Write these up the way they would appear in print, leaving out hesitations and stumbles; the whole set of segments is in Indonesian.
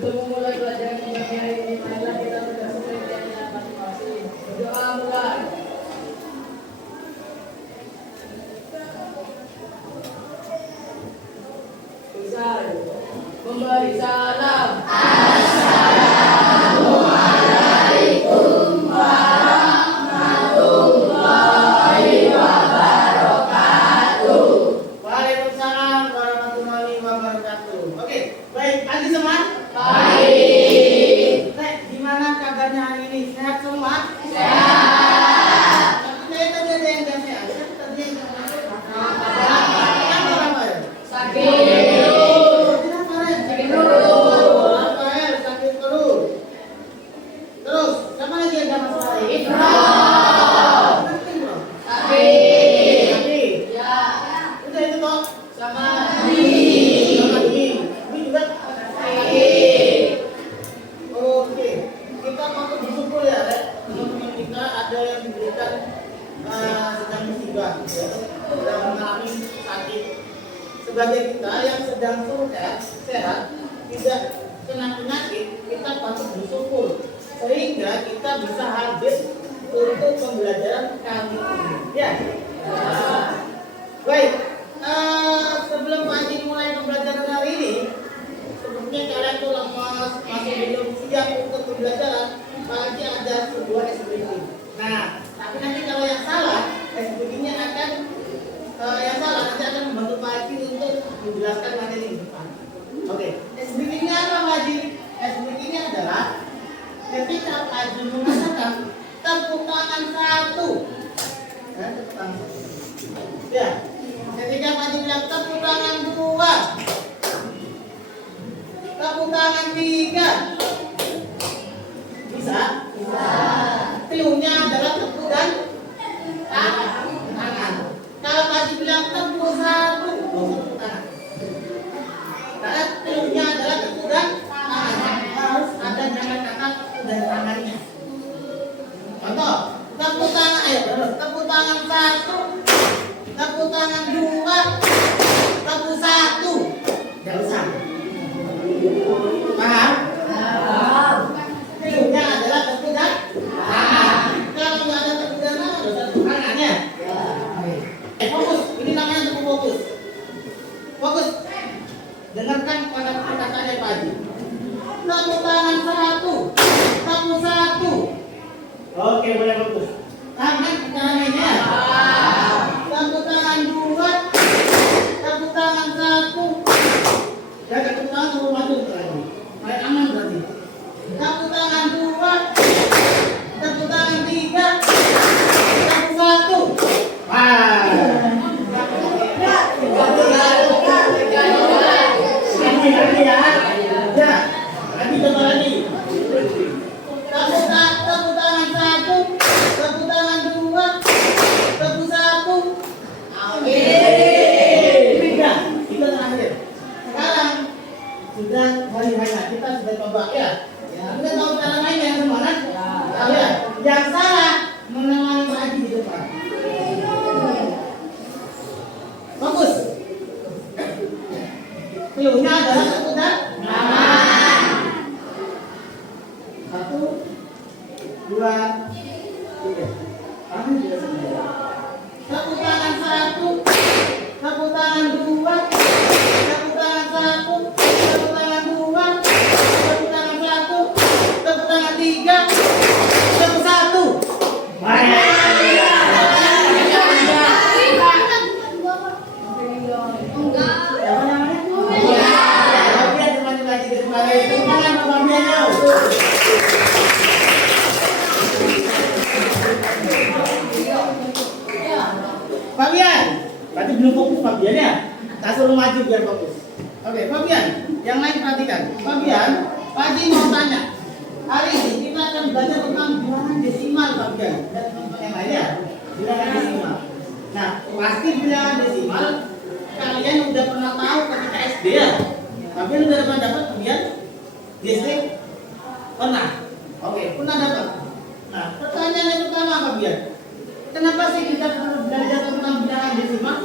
Sebelum memulai pelajaran kita hari ini, marilah kita berdoa kepada masing-masing. Berdoa mulai. Usai memberi salam. Assalamualaikum warahmatullahi wabarakatuh. Waalaikumsalam warahmatullahi wabarakatuh. Oke, baik, pagi semua. Baik. Nek, gimana kabarnya hari ini? Sehat semua? Sehat. Tapi tadi ada yang nggak sehat. Tadi yang nggak masuk. Apa ya? Sakit. Kenapa ya? Sakit perut. Apa ya? Sakit perut. Terus, siapa lagi yang nggak masuk hari ini? Penting, bro. Sakit. Sakit. Ya. Udah itu toh. Sama. Sama ini. Ini juga. Sakit. Oke, kita patut bersyukur ya, Rek. Teman-teman kita ada yang diberikan sedang musibah, ya, sedang mengalami sakit. Sebagai kita yang sedang sehat, tidak kena penyakit, kita patut bersyukur sehingga kita bisa hadir untuk pembelajaran kali ini. Ya. Baik. Sebelum Pak Haji mulai pembelajaran hari ini, sepertinya kalian tuh lemas, masih belum siap untuk pembelajaran. Pak Haji ada sebuah SPG. Nah, tapi nanti kalau yang salah, SPG-nya akan nanti akan membantu Pak Haji untuk menjelaskan materi di depan. Oke, SPG-nya apa Pak Haji? SPG-nya adalah ketika Pak Haji mengatakan tepuk tangan satu. Tepuk tangan. Ya, ketika Pak Haji bilang tepuk tangan dua. Tepuk tangan tiga. Bisa? Bisa. Cluenya adalah tepuk dan tangan. Kalau Pak Haji bilang tepuk satu, tepuk tangan. Karena cluenya adalah tepuk dan tangan. Harus ada jangan kata tepuk dan tangannya. Contoh, tepuk tangan, ayo terus. Tepuk tangan satu, tepuk tangan dua, tepuk satu. Gak usah. Paham? Cluenya adalah tepuk dan tangan. Kalau nggak ada tepuk dan tangan, harus ada tepuk tangannya. Fokus, ini namanya tepuk fokus. Fokus. Dengarkan pada perkataannya Pak Haji. Tepuk tangan satu, tepuk satu. Oke, boleh fokus. Tangan tangannya. Tepuk tangan dua, tepuk tangan satu. Ya, tepuk tangan terus maju lagi. Main aman berarti. Tepuk tangan dua, tepuk tangan tiga, tepuk satu. Wah. Lagi ya. Ya. Lagi coba lagi. Tepuk tangan satu, tepuk tangan dua, tepuk satu. Tiga. Itu terakhir. Sekarang sudah hari raya, kita sudah coba ya. Kita tahu cara mainnya semua kan? Tahu ya. Yang salah menemani Pak Haji di depan. Fokus. Cluenya adalah tepuk dan tangan. Satu, dua, tiga. Tangan juga sebenarnya. Tepuk tangan satu, tepuk tangan dua, tepuk tangan satu, tepuk tangan dua, tepuk tangan satu, tepuk tangan tiga, tepuk satu. Siapa namanya? Fabian, teman-teman lagi ke sebelah itu. Tangan Pak Fabian yuk. Fabian, berarti belum fokus Fabian ya? Tak suruh maju biar fokus. Oke, Fabian, yang lain perhatikan. Fabian, Pak Haji mau tanya. Hari ini kita akan belajar tentang bilangan desimal, Fabian. Dan teman-teman yang lain ya, bilangan desimal. Nah, pasti bilangan desimal kalian udah pernah tahu ketika SD ya. Fabian udah pernah dapat Fabian? Di SD? Pernah? Oke, pernah dapat. Nah, pertanyaan yang pertama Fabian. Kenapa sih kita perlu belajar tentang bilangan desimal?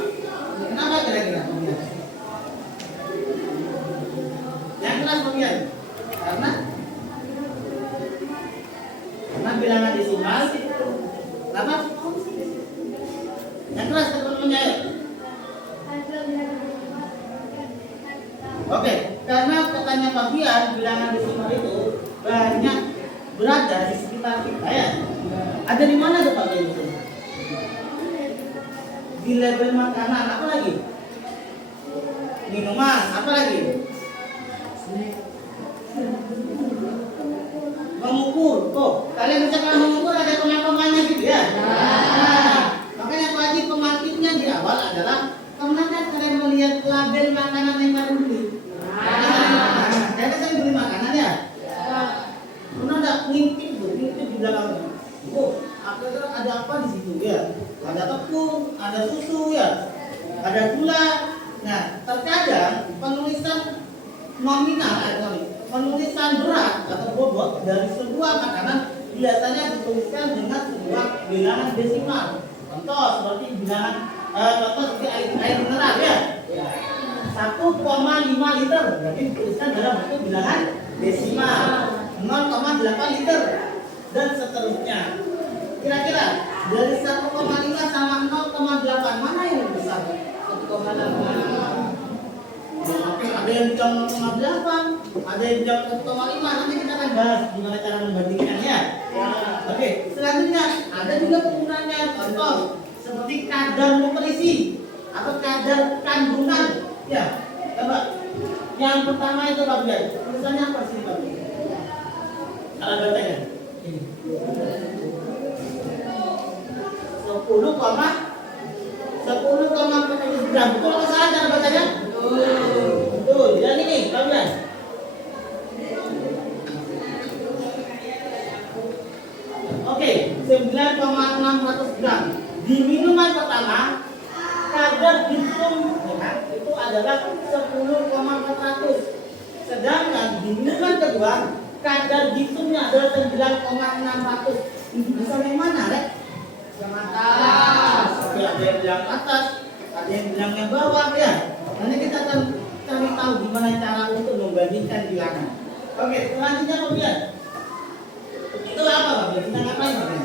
Kenapa kira-kira Fabian? Yang kelas Fabian? Karena bilangan desimal. Kenapa? Yang keras teman-temannya ya. Oke, karena katanya Pak Bian, bilangan desimal itu banyak berada di sekitar kita ya. Ada di mana tuh Pak Bian itu? Di label makanan, apa lagi? Minuman, apa lagi? Mengukur, kok kalian bisa kalau mengukur ada koma-komanya gitu ya? Nah, makanya wajib pematipnya di awal adalah karena kan kalian melihat label makanan yang kalian beli. Saya kan sering beli makanan ya. Pernah nggak ngintip di belakang? Oh, ada apa di situ ya? Ada tepung, ada susu ya, ada gula. Nah, terkadang penulisan nominal, penulisan berat atau bobot dari sebuah makanan biasanya dituliskan dengan sebuah bilangan desimal. Contoh seperti bilangan contoh seperti air mineral ya. 1,5 liter berarti dituliskan dalam bentuk bilangan desimal. 0,8 liter dan seterusnya. Kira-kira dari 1,5 sama 0,8 mana yang lebih besar? 1,8. Oke, ada yang jam 0,8, ada yang jam 1,5. Nanti kita akan bahas gimana cara membandingkannya. Oke, selanjutnya ada juga penggunaannya. Contoh seperti kadar nutrisi atau kadar kandungan. Ya, coba. Yang pertama itu Pak Bian. Tulisannya apa sih Pak Bian? Kalau bacanya ini. 10,40 gram. Betul apa salah cara bacanya? Betul. Dan ini Pak Bian. Oke, 9,600 gram. Di minuman pertama kadar gipsum itu adalah 10,400. Sedangkan di minuman kedua kadar gipsumnya adalah 9,600. Bisa yang mana, Rek? Yang atas. Oke, ada yang bilang atas, ada yang bilang yang bawah ya. Nanti kita akan cari tahu gimana cara untuk membandingkan bilangan. Oke, selanjutnya Pak Bian. Itu apa Pak Bian? Kita ngapain Pak Bian?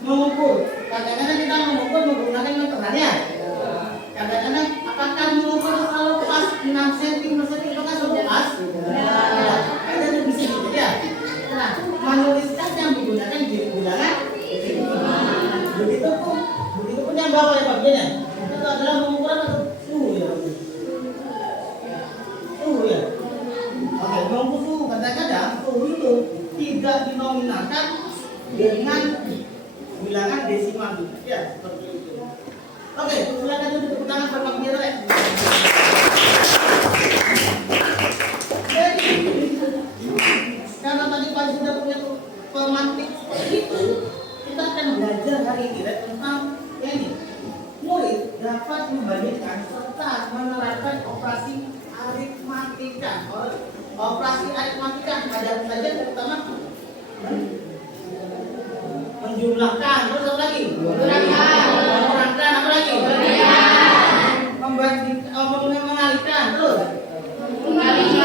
Mengukur. Kadang-kadang kita mengukur menggunakan meteran ya. Kadang-kadang apakah mengukur kalau pas 6 cm itu kan sudah pas? Ada yang bisa gitu ya. Nah, menuliskannya menggunakan bilangan. Begitu pun yang bawah ya Pak Bian. Itu adalah pengukuran atau suhu ya. Suhu ya. Oke, mengukur suhu kadang-kadang suhu itu tidak dinominalkan dengan bilangan desimal ya seperti itu. Oke, silakan dulu tepuk tangan buat Pak Bian ya. Jadi karena tadi Pak sudah punya pemantik seperti itu, kita akan belajar hari ini tentang ini. Murid dapat membandingkan serta menerapkan operasi aritmatika. Operasi aritmatika ada saja terutama menjumlahkan, terus apa lagi? Mengurangkan, apa lagi? Mengalihkan, terus membagi,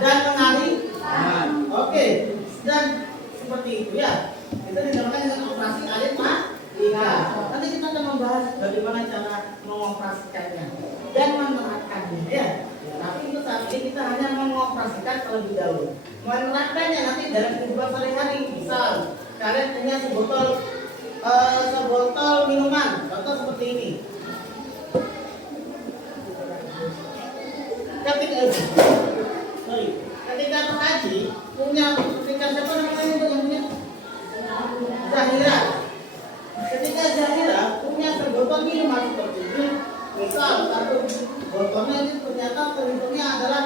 dan mengalih. Oke, dan seperti itu ya. Itu dinamakan dengan operasi aritmatika. Nanti kita akan membahas bagaimana cara mengoperasikannya dan menerapkannya ya. Tapi untuk saat ini kita hanya mengoperasikan terlebih dahulu. Menerapkannya nanti dalam kehidupan sehari-hari. Misal kalian punya sebotol minuman, contoh seperti ini. Ketika Pak Haji punya, ketika siapa namanya itu yang punya? Zahira. Ketika Zahira punya sebotol minuman seperti ini, misal satu botolnya ini ternyata terhitungnya adalah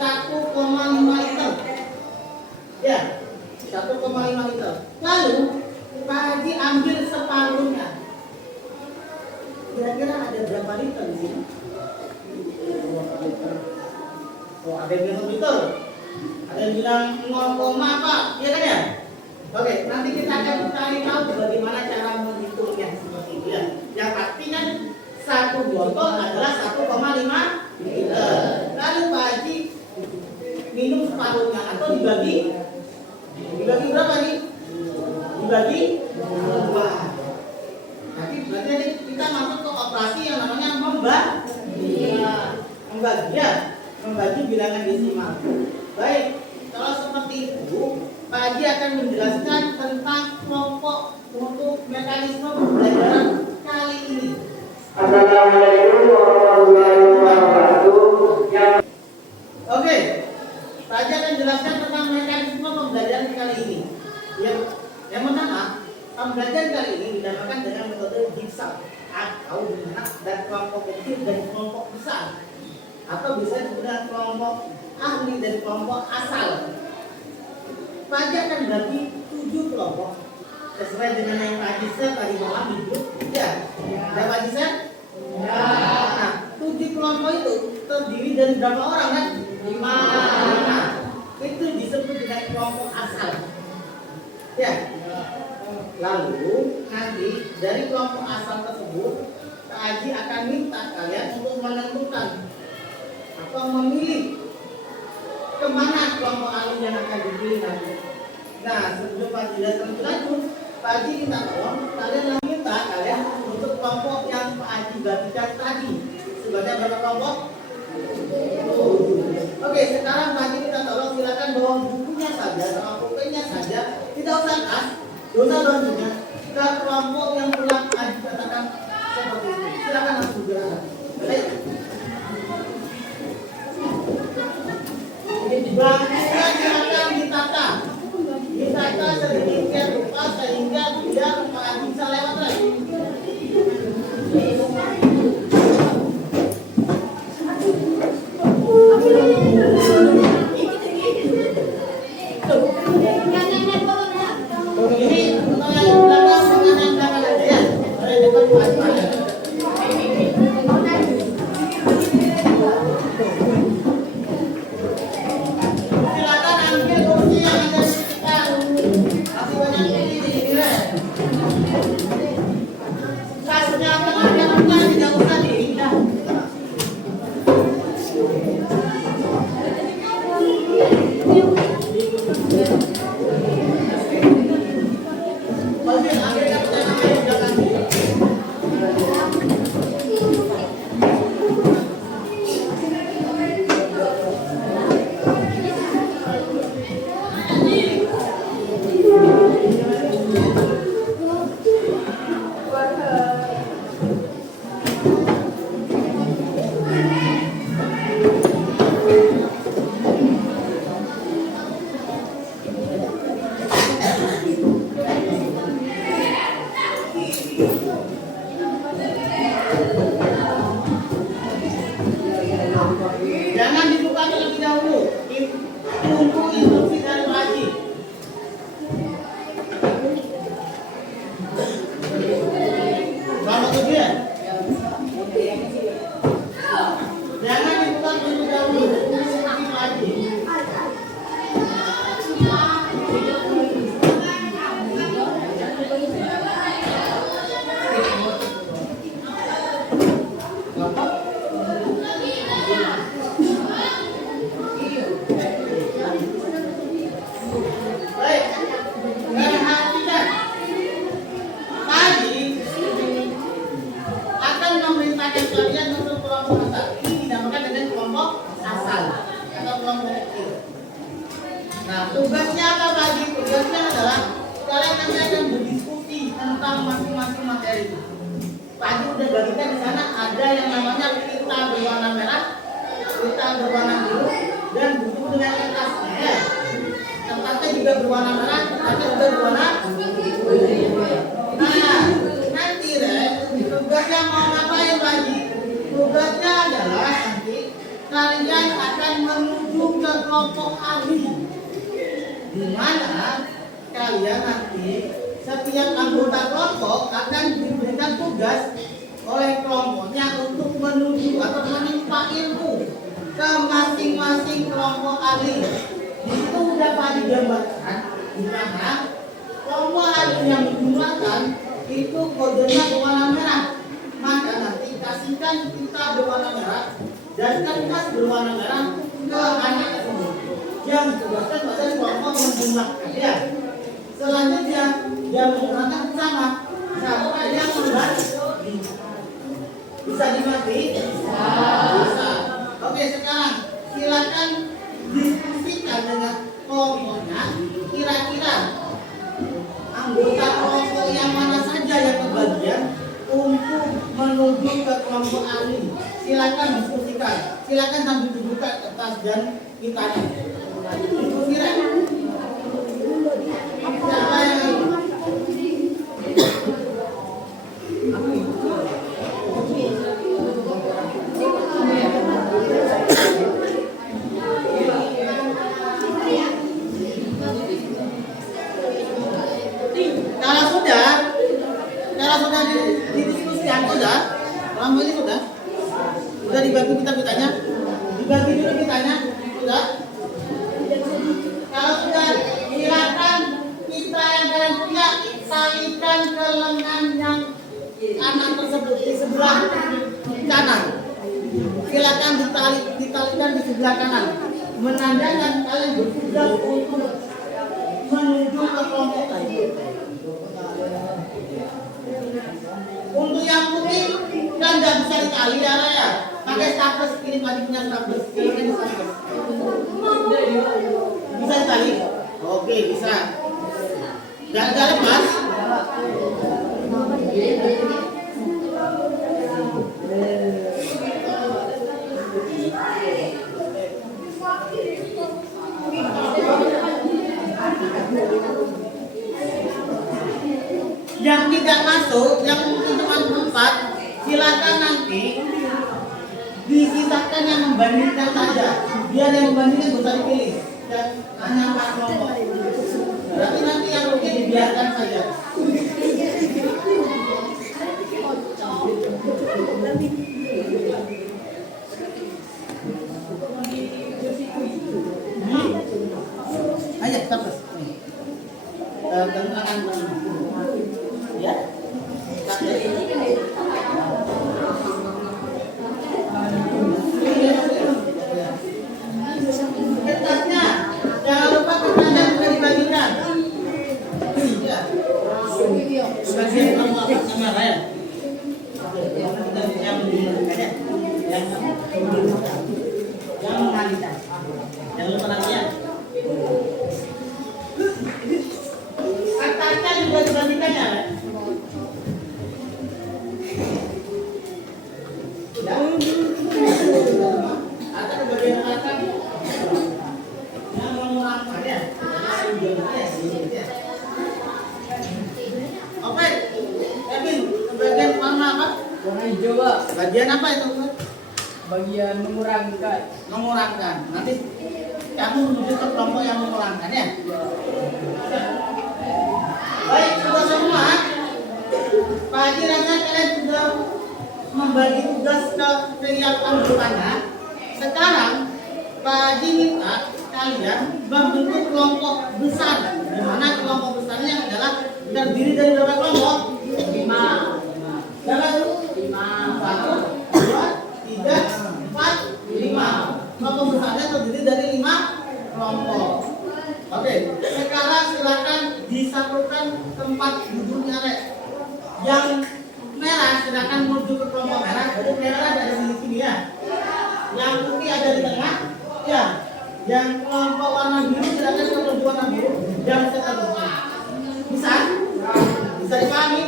1,5 liter. Ya, 1,5 liter. Lalu Pak Haji ambil separuhnya. Kira-kira ada berapa liter di sini? Oh, ada yang bilang liter. Ada yang bilang 0, apa? Iya kan ya? Oke, nanti kita akan cari tahu bagaimana cara menghitungnya seperti itu ya. Yang pasti kan 1 satu botol adalah 1,5 liter. Lalu Pak Haji minum separuhnya atau dibagi berapa nih? Dibagi dua. Nanti berarti kita masuk ke operasi yang namanya membagi bilangan desimal. Baik, kalau seperti itu Pak Haji akan menjelaskan tentang kelompok untuk mekanisme pembelajaran kali ini. Assalamualaikum warahmatullahi wabarakatuh. Oke, Pak Haji akan jelaskan tentang mekanisme pembelajaran kali ini. Yang pertama, pembelajaran kali ini dinamakan dengan metode jigsaw atau dimana dari kelompok kecil dan kelompok besar, atau bisa disebut dengan kelompok ahli dan kelompok asal. Pak Haji akan bagi 7 kelompok sesuai dengan yang Pak Haji share tadi malam di grup. Ya, ada Pak Haji share? Ya. Nah, 7 kelompok itu terdiri dari berapa orang kan? 5. Nah, itu disebut dengan kelompok asal. Ya. Lalu nanti dari kelompok asal tersebut Pak Haji akan minta kalian untuk menentukan atau memilih kemana kelompok ahli yang akan dipilih nanti. Nah, sebelum Pak Haji datang lebih lanjut, Pak Haji minta tolong kalian untuk kelompok yang Pak Haji bagikan tadi. Sebanyak berapa kelompok? Oke, sekarang Pak Haji minta tolong silakan bawa bukunya saja, sama pulpennya saja, tidak usah tas, dosa bantunya ke kelompok yang telah Pak Haji katakan seperti itu. Silakan langsung bergerak. Baik. Bangkunya silakan ditata sedemikian rupa sehingga biar Pak Haji bisa lewat lagi. Ini untuk yang belakang dengan yang belakang aja ya. Dari depan Pak Haji. Silakan ambil kursi yang ada di sekitar. Masih banyak kursi di sini ya. Tasnya tengah-tengahnya tidak usah diindah. Ambil yang namanya di belakang. Jangan dibuka terlebih dahulu. Tunggu instruksi dari Pak Haji. Selamat ujian. Jangan dibuka terlebih dahulu. Tunggu instruksi Pak Haji. Baik, perhatikan. Pak Haji akan memerintahkan kalian untuk kelompok asal. Ini dinamakan dengan kelompok asal atau kelompok kecil. Nah, tugasnya apa Pak Haji? Tugasnya adalah kalian nanti akan berdiskusi tentang masing-masing materi. Pak Haji udah bagikan di sana ada yang namanya pita berwarna merah, pita berwarna biru, dan buku dengan kertasnya. Kertasnya juga berwarna merah, kertasnya juga berwarna biru. Nah, nanti tugasnya mau ngapain Pak Haji? Tugasnya adalah nanti kalian akan menuju ke kelompok ahli, di mana kalian nanti setiap anggota kelompok akan diberikan tugas oleh kelompoknya untuk menuju atau menimpa ilmu ke masing-masing kelompok ahli. Di situ sudah Pak Haji gambarkan di mana kelompok ahli yang dijumlahkan itu kodenya berwarna merah. Maka nanti kasih bagikan tinta berwarna merah dan kertas berwarna merah ke anak tersebut yang ditugaskan pada kelompok menjumlahkan dia. Selanjutnya dia menggunakan sama sampai dia membagi. Bisa dimengerti? Bisa. Oke, sekarang silakan diskusikan dengan kelompoknya. Kira-kira anggota kelompok yang mana saja yang kebagian untuk menuju ke kelompok ahli. Silakan diskusikan. Silakan sambil dibuka kertas dan pintanya. Kira siapa yang kalau sudah didiskusikan sudah, lama ini sudah dibagi pita-pitanya, dibagi dulu pitanya, sudah. Kalau sudah, silakan pita yang kalian punya talikan ke lengan yang kanan tersebut di sebelah kanan. Silakan ditalikan di sebelah kanan, menandakan kalian bertugas untuk menuju ke kelompok tadi. Untuk yang putih kan nggak bisa ditali ya Raya. Pakai staples, ini tadi punya staples. Bisa ditali? Oke, bisa. Nggak lepas? Yang tidak masuk, yang mungkin cuma 4, silakan nanti disisakan yang membandingkan saja. Biar yang membandingkan bisa dipilih dan hanya 4 kelompok. Berarti nanti yang mungkin dibiarkan saja. Ayo, terus. Tentang ya. Kertasnya jangan lupa kertasnya juga dibagikan. Iya. Sebagian kamu akan kamera ya. Yang mengalihkan. Jangan lupa nantinya. Kertasnya juga dibagikan ya. Ada bagian belakang yang mengurangkan ya. Oke, Kevin, bagian mana apa? Warna hijau, Pak. Bagian apa itu? Bagian mengurangkan. Mengurangkan. Nanti kamu menuju ke kelompok yang mengurangkan ya. Baik, sudah semua. Pak Haji rasanya kalian sudah membagi tugas ke setiap anggotanya. Sekarang Pak Haji minta kalian membentuk kelompok besar, di mana kelompok besarnya adalah terdiri dari berapa kelompok? 5. Berapa itu? 5. 1, 2, 3, 4, 5. Kelompok besarnya terdiri dari 5 kelompok. Oke, sekarang silakan disatukan tempat duduknya, Rek. Yang merah silakan menuju ke kelompok merah. Jadi merah ada di sini ya. Yang putih ada di tengah. Ya. Yang kelompok warna biru silakan ke kelompok warna biru. Jangan seterusnya. Bisa? Bisa dipahami?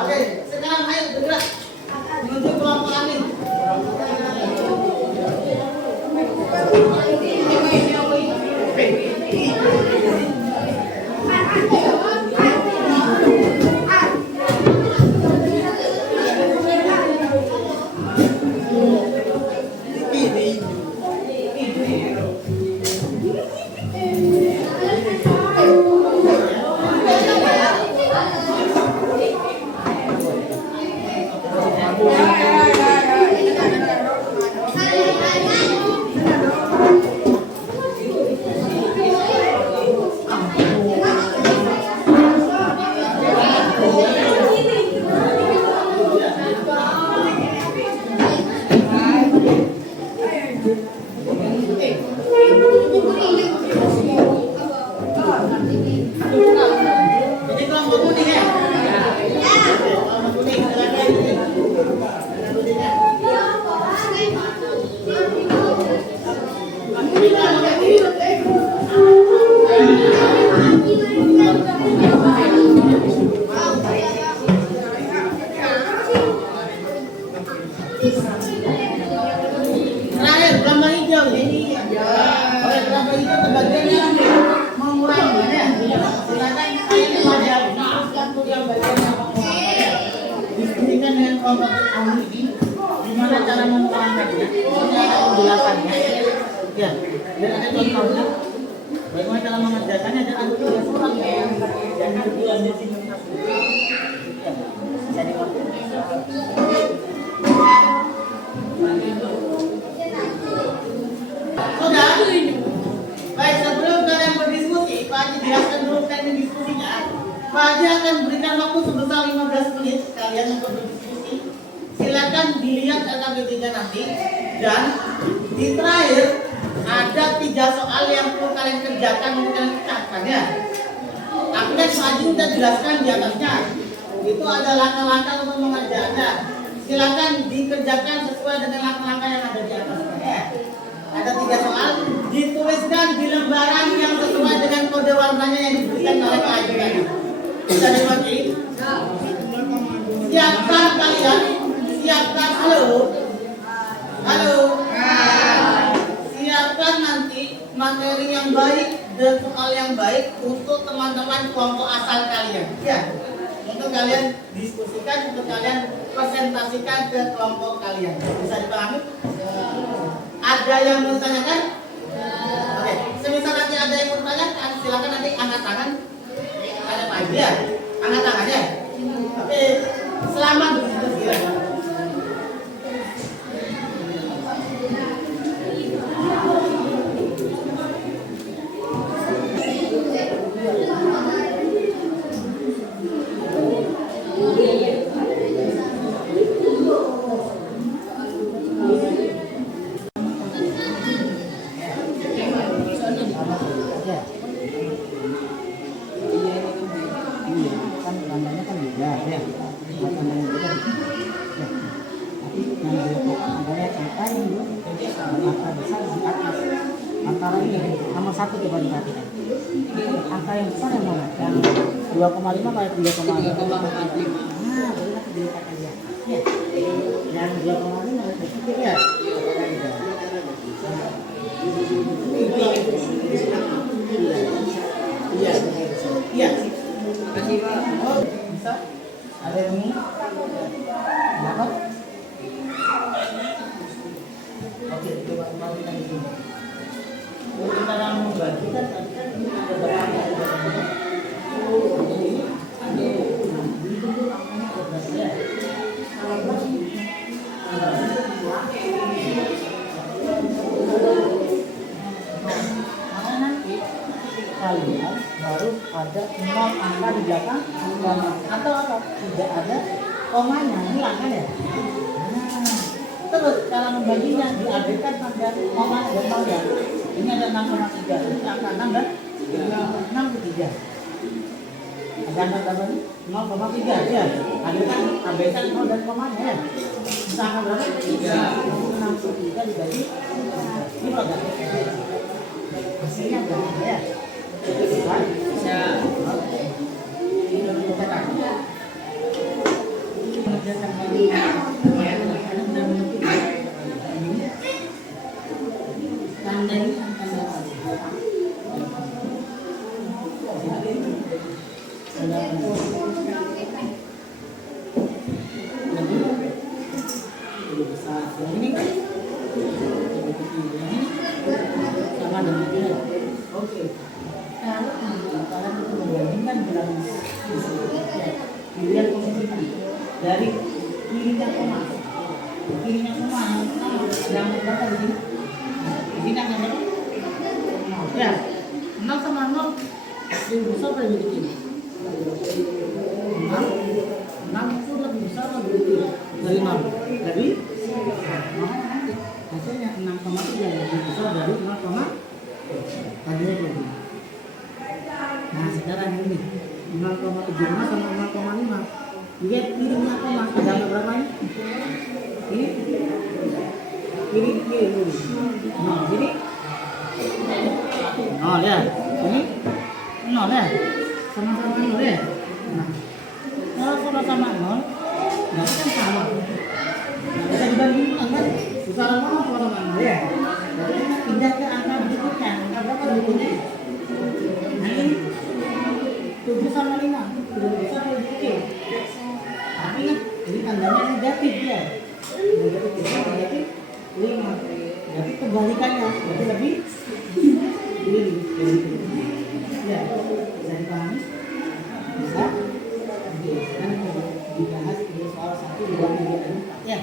Oke, sekarang ayo bergerak menuju kelompok angin. Terakhir gelombang hijau ini. Oleh gelombang hijau kebagian yang mengurangi ya. Silakan kalian pelajari untuk yang bagian yang mengurangi ya. Diskusikan dengan kelompok ahli ini gimana cara menguranginya. Ini ada penjelasannya. Ya, dan ada contohnya. Bagaimana cara mengerjakannya dan ada juga seorang yang jangan berjuang di sini. Bisa dipakai. Sudah? Baik, sebelum kalian berdiskusi, Pak Haji jelaskan dulu teknik diskusinya. Pak Haji akan berikan waktu sebesar 15 menit kalian untuk berdiskusi. Silakan dilihat RKP3 nanti. Dan di terakhir ada 3 soal yang perlu kalian kerjakan untuk kalian pecahkan ya. Tapi kan Pak Haji sudah jelaskan di atasnya. Itu ada langkah-langkah untuk mengerjakannya. Silakan dikerjakan sesuai dengan langkah-langkah yang ada di atasnya ya. Ada 3 soal, dituliskan di lembaran yang sesuai dengan kode warnanya yang diberikan oleh Pak Haji tadi. Bisa dimengerti? Siapkan kalian, siapkan halo. Siapkan nanti materi yang baik dan soal yang baik untuk teman-teman kelompok asal kalian. Ya, untuk kalian diskusikan, untuk kalian presentasikan ke kelompok kalian. Bisa dipahami? Ada yang mau ditanyakan? Oke, semisal nanti ada yang mau ditanyakan, silakan nanti angkat tangan. Ada Pak Haji ya? Angkat tangan ya? Oke, selamat berdiskusi ya. Antara ini nomor 1 coba diperhatikan. Angka yang besar yang mana? Yang 2,5 kali 3,5. Nah, boleh dilihat aja. Ya. Yang 2,5 harus dipikir ya. Iya. Oh, bisa. Ada yang ini? Dapat? Oke, coba kembali di sini. Untuk cara membagikan tadi kan ini ada berapa? Ini ada itu angkanya ada berapa ya? Kalau mana nanti kalian baru ada 0 angka di belakang atau apa? Tidak ada komanya, ini angka ya. Terus cara membaginya diadekan pada koma dan nol ya. Ini ada 6,3. Ini angka 6 dan 63. Ada angka berapa nih? 0,3 ya. Adekan abaikan 0 dan komanya ya. Bisa angka berapa? 63 dibagi. Ini berapa? Hasilnya berapa ya? Bisa. Mengerjakan ini. Tanda ini angka berapa? Lebih besar. Yang ini lebih kecil. Yang ini sama dengan ini. Oke. Kalau kalian itu membandingkan dalam dilihat posisinya dari kirinya koma. Kirinya koma yang berapa di sini? Ini angka berapa? Ya, 0 sama 0 lebih besar atau lebih kecil? 6 itu lebih besar atau lebih kecil? Dari 0? Dari? Hasilnya 6,3 lebih besar dari 0, tadinya 2. Nah sekarang ini 0,75 sama 0,5. Lihat kirinya koma, ada angka berapa ini? Kiri. Nah, jadi 0 ya. Ini 0 ya. Sama-sama 0 ya. Nah, kalau sama 0, berarti kan sama. Nah, bisa dibagi negatif 5. Berarti kebalikannya, berarti lebih ini. Ya, bisa dipahami? Bisa? Oke, sekarang kita dibahas di soal 1, 2, 3, dan 4 ya.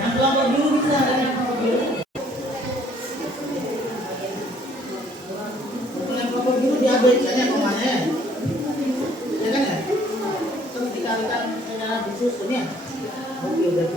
Yang kelompok biru bisa, yang kelompok biru. Yang kelompok biru diabaikannya komanya. Ya kan ya? Terus dikalikan secara disusun ya. Oke, udah.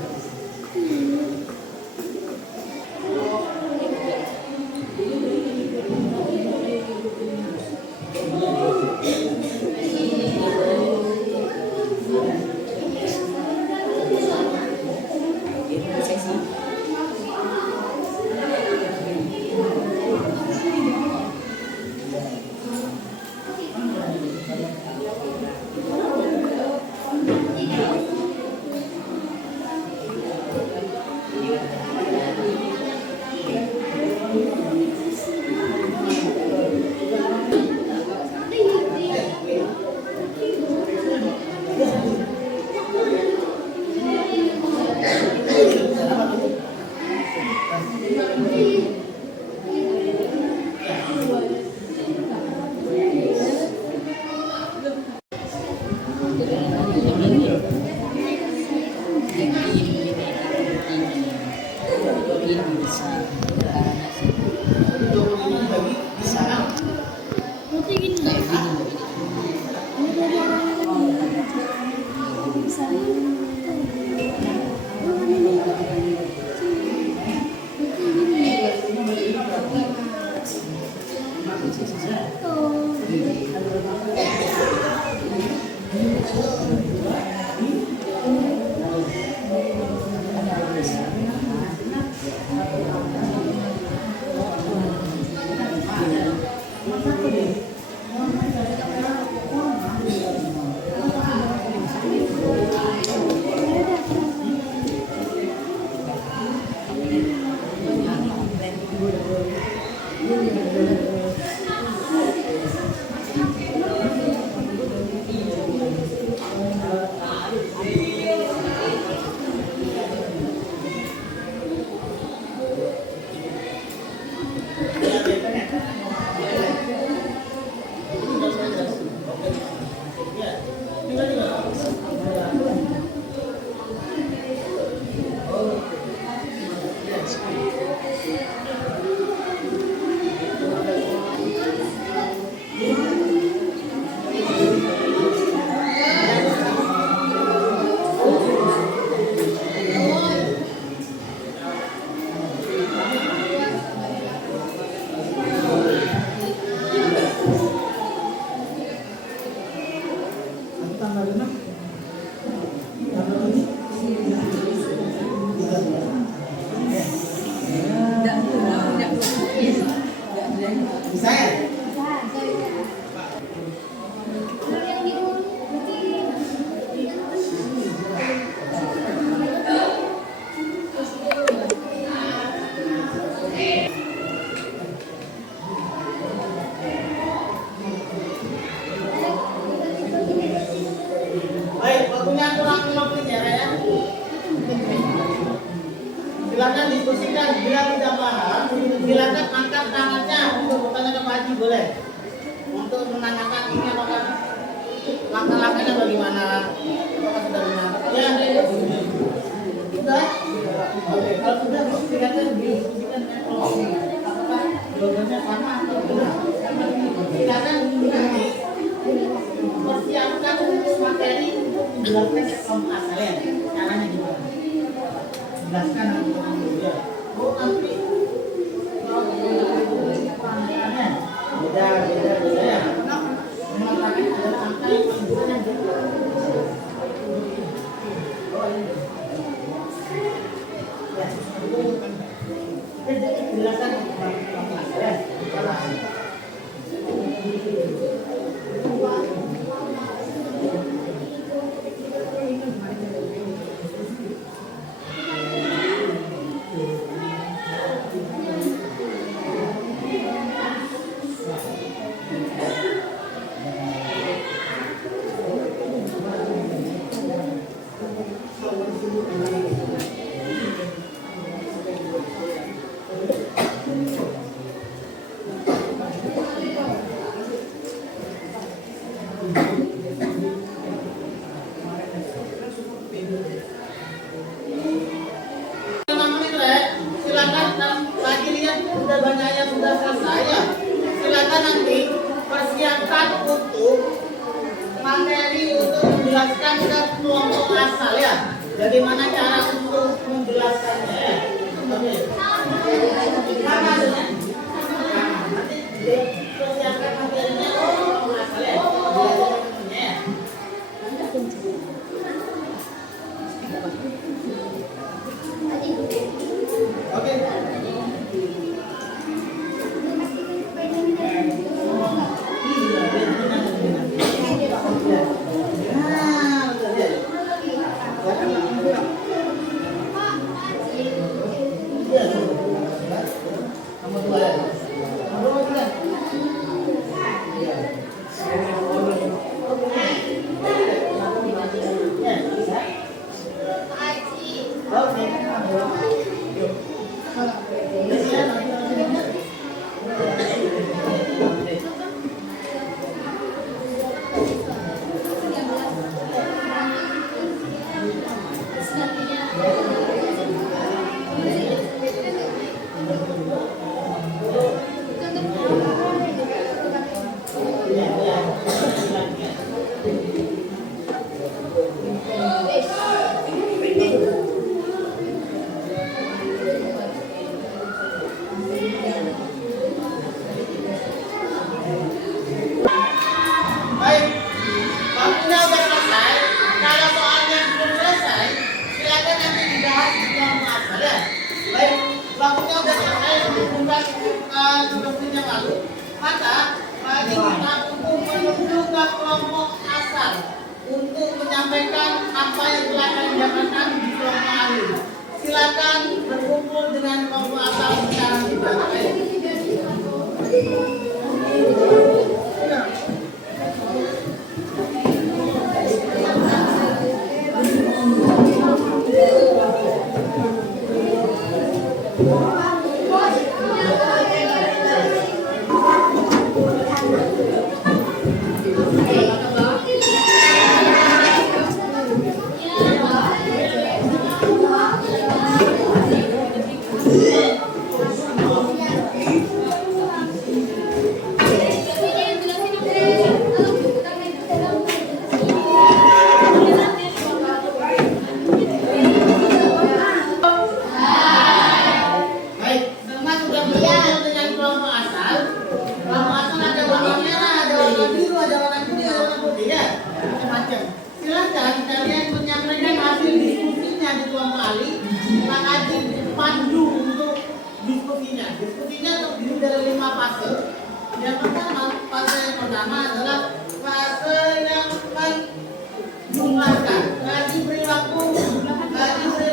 Bisa ya? Baik, waktunya kurang 5 menit ya. Silakan diskusikan, bila tidak paham, silakan angkat tangannya untuk bertanya ke Pak Haji, boleh. Untuk menanyakan ini apakah langkah-langkahnya bagaimana, apakah sudah benar. Ya, sudah. Oke, kalau sudah silakan diskusikan dengan kelompok. Apakah jawabannya sama atau benar. Silakan nanti persiapkan materi untuk menjelaskan ke kelompok kalian. Caranya gimana? Jelaskan ya. Oh nanti beda ya. Mengatakan adalah angka yang paling besar yang beda. Oh ini. Ya. Jelaskan kelompok asal ya. Silakan nanti persiapkan untuk materi untuk menjelaskan ke kelompok asal ya. Bagaimana cara untuk menjelaskannya ya. Oke. Sama hasilnya. Nanti persiapkan materinya kelompok asal ya. Belajarnya ya. Oke. Baik, waktunya sudah selesai. Kalau soalnya belum selesai, silakan nanti dibahas di kelompok asal ya. Baik, waktunya sudah selesai, bukan menit yang lalu. Maka bagi kita untuk menuju ke kelompok asal untuk menyampaikan apa yang telah kalian dapatkan di kelompok ahli. Silakan berkumpul dengan kelompok asal secara tidak. Silakan kalian menyampaikan hasil diskusinya di kelompok ahli. Pak Haji pandu untuk diskusinya. Diskusinya terdiri dari 5 fase. Yang pertama, fase yang pertama adalah fase yang menjumlahkan. Haji beri waktu. Haji beri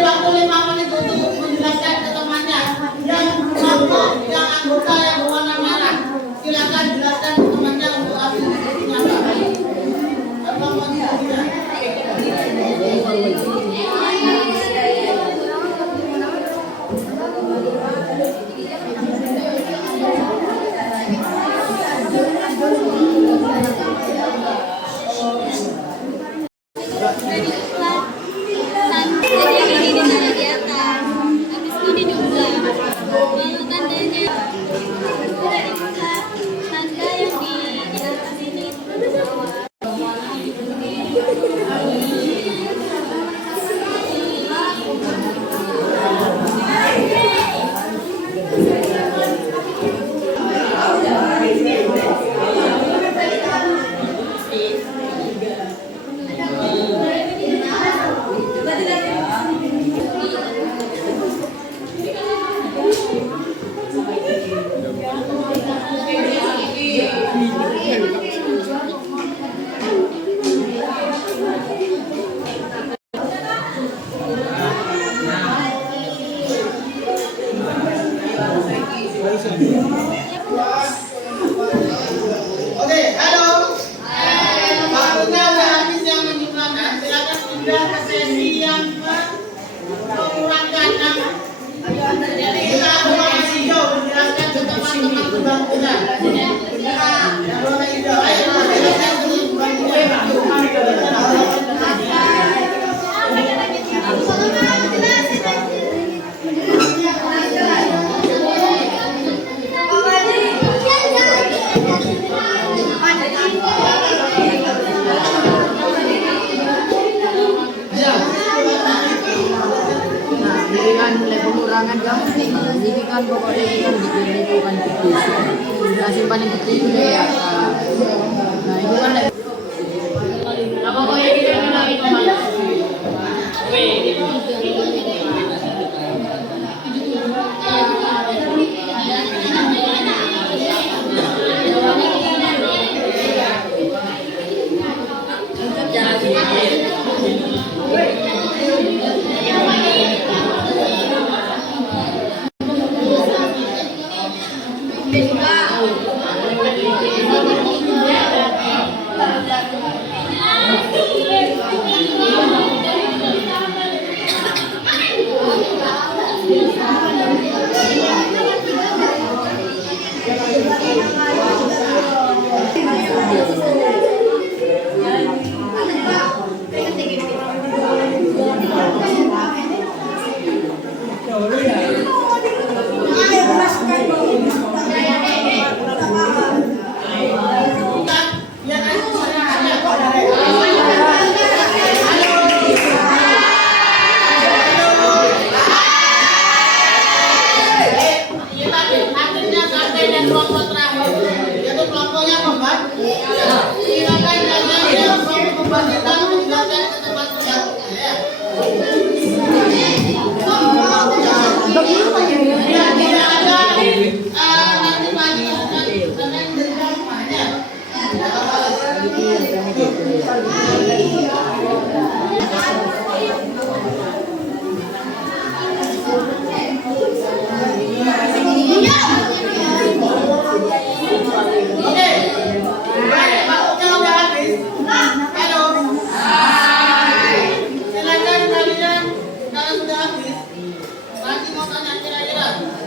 waktu 5 menit untuk menjelaskan ke temannya yang anggota yang berwarna merah. Silakan jelaskan ke temannya untuk hasil diskusinya. Apa mau diskusinya? Oke, halo. Waktunya udah habis yang menjumlahkan. Silakan pindah ke sesi yang mengurangkan. Jadi kita ada warna hijau menjelaskan ke teman-teman pembantunya. Yang warna hijau, ayo jelaskan ke Ini kan mulai pengurangan kan, ini kan pokoknya kan dipilih bukan tipis. Nah, simpan yang kecil itu ya. Nah, itu kan. Nah, pokoknya kita bilang itu mana?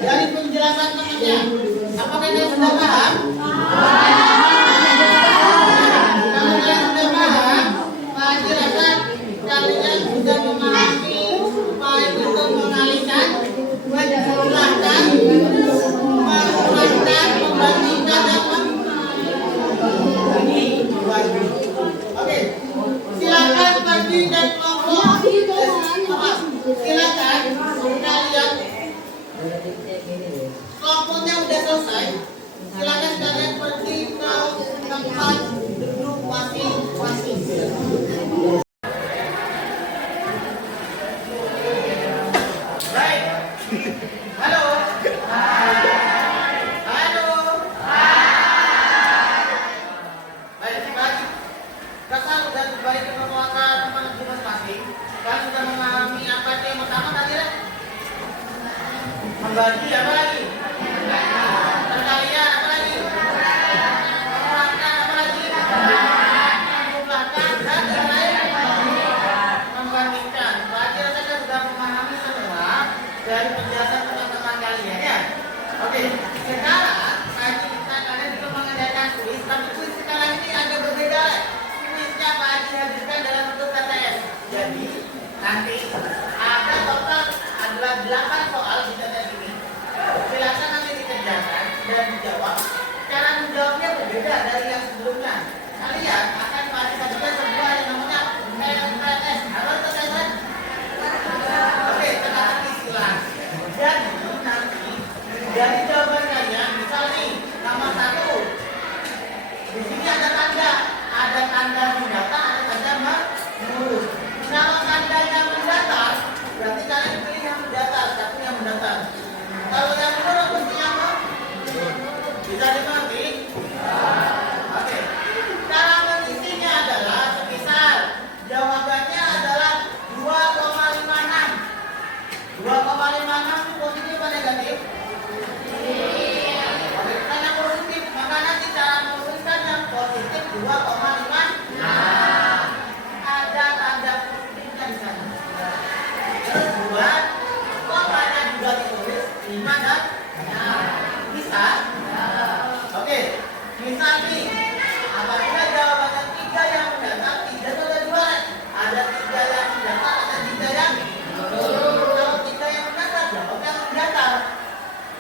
Dari penjelasan temannya, apakah dia sudah paham? Kalau dia sudah paham, Pak Haji Tetapi apabila jawabannya 3 yang mendatar, 3 itu ada 2. Ada 3 yang mendatar, ada 3 yang menurun. Kalau 3 yang mendatar, jawab yang mendatar.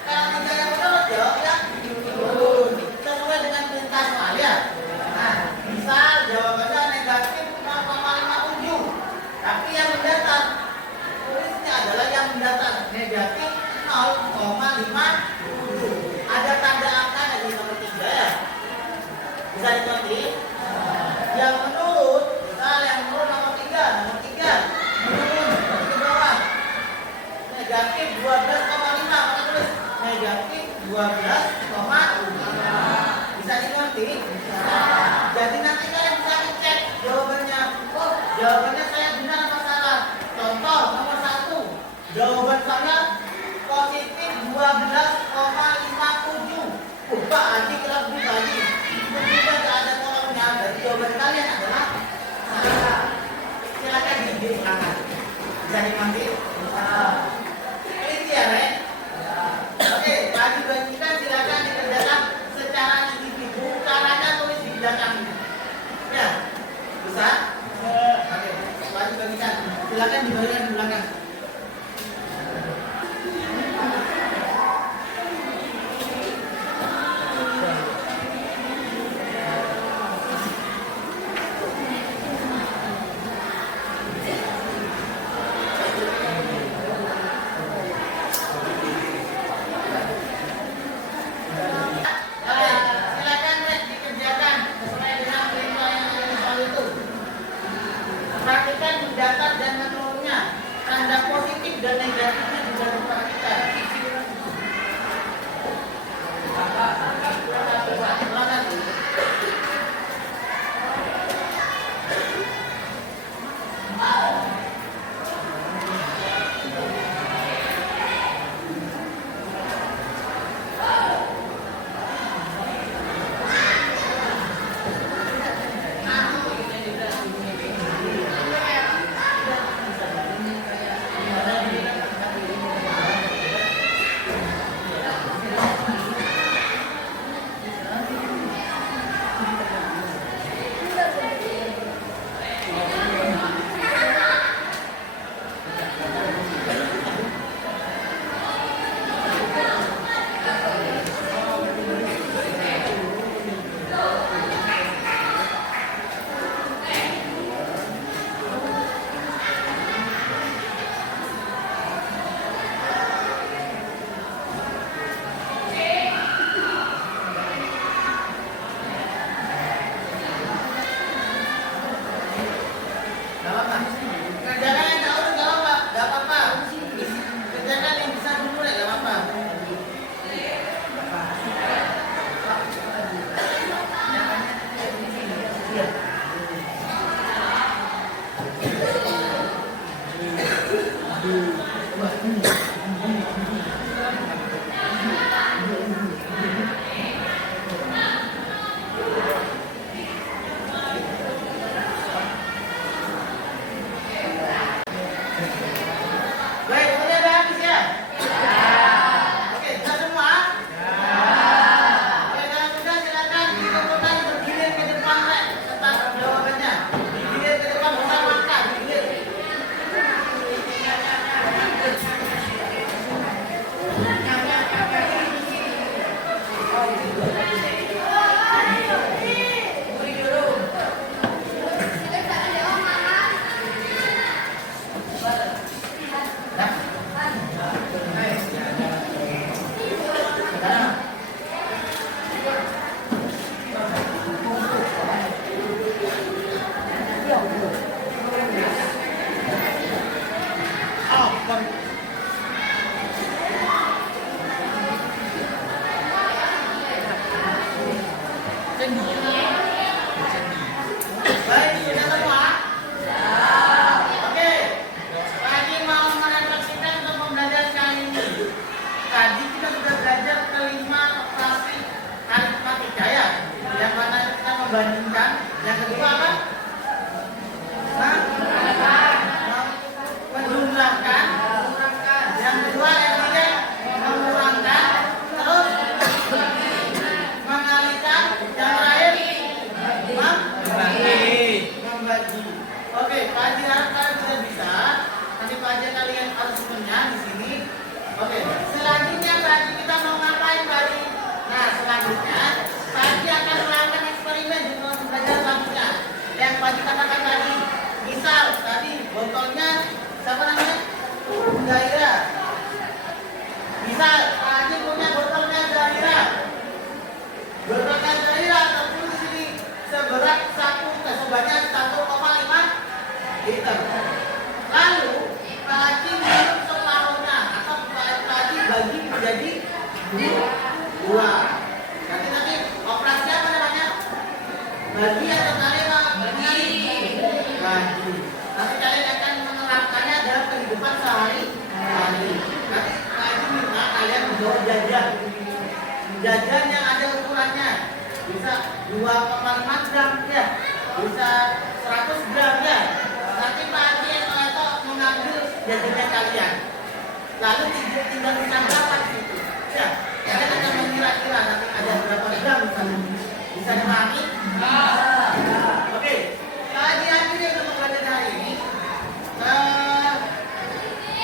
Kalau 3 yang menurun, jawab yang menurun. Sesuai dengan perintah soal ya. Nah, misal jawabannya negatif 0,57, tapi yang mendatar tulisnya adalah yang mendatar negatif 0,57. Ada tanda angka di nomor 3 ya. Bisa dimengerti? Yang menurun, misal yang menurun nomor 3 menurun ke bawah negatif 12,5, maka tulis negatif 12,5. Bisa dimengerti? Jadi nanti kalian bisa cek jawabannya. Oh, jawabannya saya benar apa salah? Contoh nomor 1, jawaban saya positif 12,57. Pak Haji lebih lagi. Ketika tidak ada kolomnya, dari jawaban kalian adalah salah. Silakan dijelaskan. Bisa dimengerti? Ini ya, Ren? Oke, bagi bagikan silakan dikerjakan secara individu. Caranya tulis di belakang. Ya, bisa? Oke, bagi bagikan. Silakan dibagikan di belakang. Silakan Ren dikerjakan sesuai dengan perintah yang ada di soal itu. Perhatikan mendatar dan menurunnya. Tanda positif dan negatifnya juga diperhatikan. Kerjakan yang jauh nggak apa-apa, nggak apa-apa. Kerjakan yang bisa dulu nggak apa-apa. Baik, udah habis ya? Oke, sudah semua? Oke, kalau sudah silakan dikumpulkan bergilir ke depan atas jawabannya. Digilir ke depan bersama angka, digilir. Baik, sudah semua? Oke. Lagi mau merefleksikan untuk pembelajaran kali ini. Tadi kita sudah belajar kelima operasi aritmatika ya. Yang mana kita membandingkan. Yang kedua apa? Hah? Menjumlahkan. Yang kedua yang ketiga mengurangkan. Terus mengalihkan. Yang sobatnya 1,5 liter. Lalu Pak Haji minum separuhnya atau Pak Haji bagi menjadi dua. Nanti operasi apa namanya? Bagi atau kalian bagi. Nanti kalian akan menerapkannya dalam kehidupan sehari-hari. Nanti Pak Haji minta kalian membawa jajan. Jajan yang ada ukurannya bisa 2,5 gram ya, bisa 100 gram ya. Nanti Pak Haji atau mengambil jajannya kalian, lalu tinggal ditambahkan di situ ya. Kalian akan mengira-kira nanti ada berapa gram misalnya. Bisa dipahami? Oke, Pak Haji akhirnya untuk pembelajaran hari ini.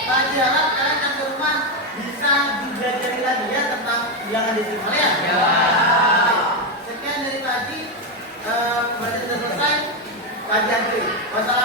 Pak Haji harap kalian sampai rumah bisa dipelajari lagi ya tentang bilangan desimal ya. Sekian dari Pak Haji, berarti sudah selesai. Pak Haji akhiri. Wassalamualaikum.